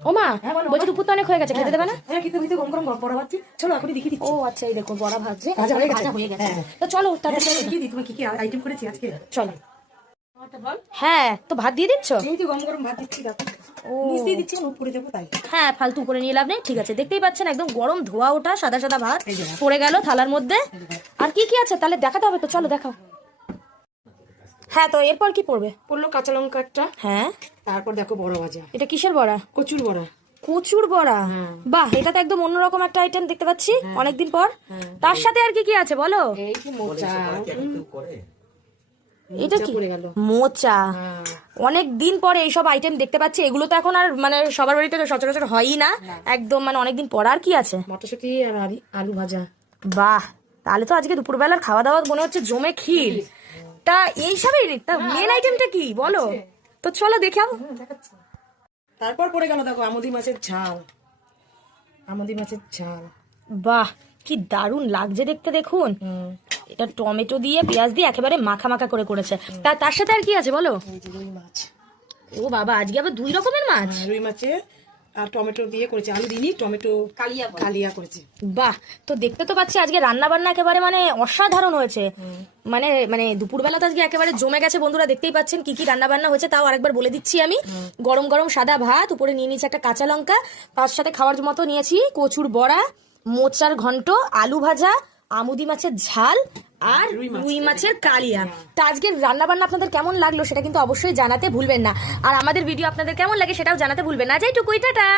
ও মা, বলছি দুপুর তো অনেক হয়ে গেছে, খেতে দেবে না? হ্যাঁ কিন্তু গরম গরম বড়া ভাজছি, চলো এখন দেখিয়ে দিচ্ছি। ও আচ্ছা, এই দেখো বড়া ভাজছে, ভাজা হয়ে গেছে। ভাজা হয়ে গেছে। হ্যাঁ। তো চলো তাহলে দেখিয়ে দিই তুমি কি কি আইটেম করেছি আজকে। চলো। আমারটা বল। হ্যাঁ, তো ভাত দিয়ে দিচ্ছ? এই তো গরম গরম ভাত দিচ্ছি, দেখো নিচ দিয়ে দিচ্ছি, মুখ করে দেবো তাই। হ্যাঁ, ফালতু করে নিয়ে লাভ নেই। ঠিক আছে, দেখতেই পাচ্ছেন একদম গরম ধোয়া ওঠা সাদা সাদা ভাত এই যে। পড়ে গেল থালার মধ্যে। আর কি কি আছে তাহলে দেখাতে হবে তো, চলো দেখাও। হ্যাঁ, তো এরপর কি পড়বে? পড়লো কাঁচা লঙ্কা একটা, হ্যাঁ, তারপর দেখো বড় ভাজা, এটা কিসের বড়া? কচুর বড়া। কচুর বড়া। হ্যাঁ। বাহ, এটা তো একদম অন্যরকম একটা আইটেম দেখতে পাচ্ছি অনেকদিন পর। তার সাথে আর কি কি আছে বলো? এই কি মোচা, এটা কি পড়ে গেল। মোচা। হ্যাঁ। অনেক দিন পরে এইসব আইটেম দেখতে পাচ্ছি। এগুলো তো এখন আর মানে সবার বাড়িতে তো সচরাচর হয়ই না, একদম মানে অনেকদিন পর। আর কি আছে? মটরশুঁটি আর আলু ভাজা। বাহ, তাহলে তো আজকে দুপুরবেলার খাওয়া দাওয়া মনে হচ্ছে জমে ক্ষীর। তা এইসবই তা মেন আইটেমটা কি বলো তো, চলো দেখাও। তারপর পড়ে গেল দেখো আমুদি মাছের ঝাল, আমুদি মাছের ঝাল। বাহ, কি দারুণ লাগছে দেখতে, দেখুন। এটা টমেটো দিয়ে পেঁয়াজ দিয়ে একেবারে মাখা মাখা করে করেছে। তার সাথে আর কি আছে বলো? এই যে রুই মাছ। ও বাবা, আজকে আবার 2 রকমের মাছ। রুই মাছে আর টমেটো দিয়ে করেছে, আলু দিইনি, টমেটো কালিয়া করেছে। বাহ, তো দেখতে তো পাচ্ছি আজকে রান্না বান্না একেবারে মানে অসাধারণ হয়েছে। মানে মানে দুপুরবেলা তো আজকে একেবারে জমে গেছে বন্ধুরা, দেখতেই পাচ্ছেন কি কি রান্না বান্না হয়েছে। তাও আরেকবার বলে দিচ্ছি আমি। গরম গরম সাদা ভাত, উপরে নিয়ে নিয়েছি একটা কাঁচা লঙ্কা, তার সাথে খাওয়ার মতো নিয়েছি কচুর বড়া, মোচার ঘন্ট, আলু ভাজা, আমুদি মাছের ঝাল আর রুই মাছের কালিয়া। তা আজকের রান্না বান্না আপনাদের কেমন লাগলো সেটা কিন্তু অবশ্যই জানাতে ভুলবেন না। আর আমাদের ভিডিও আপনাদের কেমন লাগে সেটাও জানাতে ভুলবেন না। যাইটুকুই, টাটা।